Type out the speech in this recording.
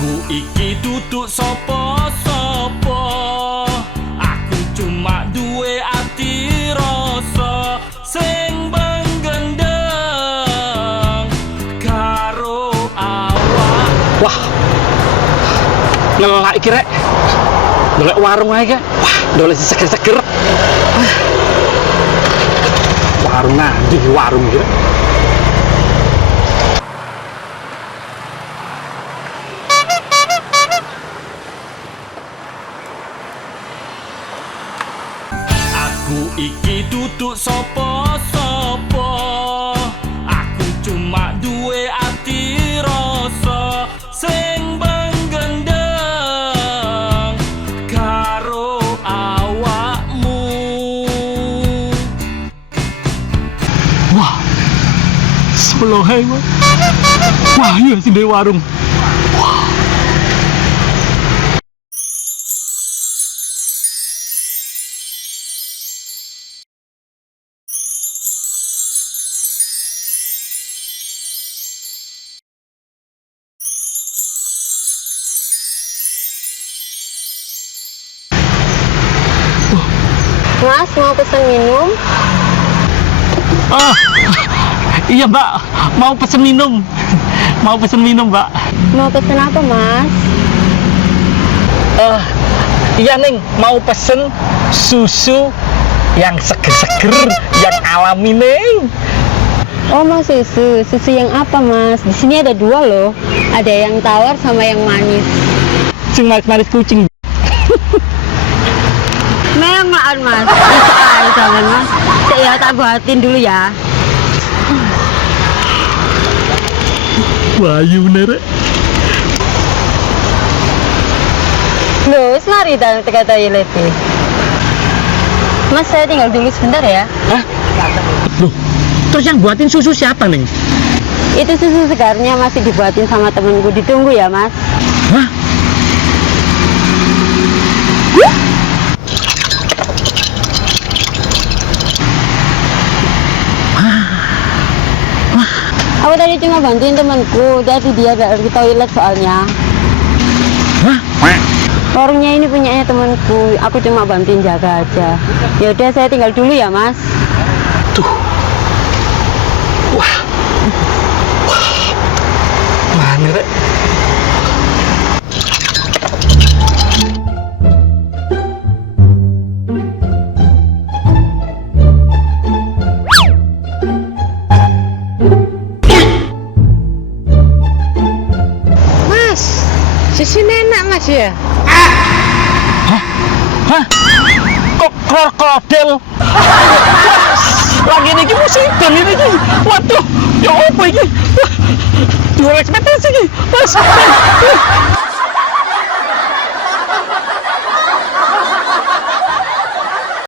Aku iki duduk sopo-sopo, aku cuma duwe ati rasa sing menggendeng karo awak. Wah, ngelak iki rek. Dolek warung aja kan. Wah, dolek seger-seger. Warung nanti warung gitu. Aku iki duduk sopo-sopo, aku cuma duwe ati rasa sing menggendeng karo awakmu. Wah, sebelah hai mah. Wah, iya sih dari warung. Mas, mau pesan minum? Ah, iya mbak, mau pesen minum. Mau pesen minum mbak. Mau pesan apa, Mas? Iya Neng, mau pesen susu yang seger-seger, yang alami Neng. Oh, mau susu. Susu yang apa, Mas? Di sini ada dua loh. Ada yang tawar sama yang manis. Cing manis-manis kucing. Memang Mas. Bisa jangan Mas. Saya tak buatin dulu ya. Wahyu bener. Loh, mari dan kata Yeleti. Mas, saya tinggal dulu sebentar ya. Hah? Loh, terus yang buatin susu siapa Neng? Itu susu segarnya masih dibuatin sama temenku. Ditunggu ya, Mas. Hah? Aku tadi cuma bantuin temanku, jadi dia dari toilet soalnya. Hah? Warungnya ini punyanya temanku, aku cuma bantuin jaga aja. Ya udah, saya tinggal dulu ya, Mas. Tuh. Wah. Wah, ini rek. Susu enak, Mas ya? Hah? Kok krokodil? Lagi ini musibah ini. Waduh, ya apa ini? Dua ekspektasi ini. Mas.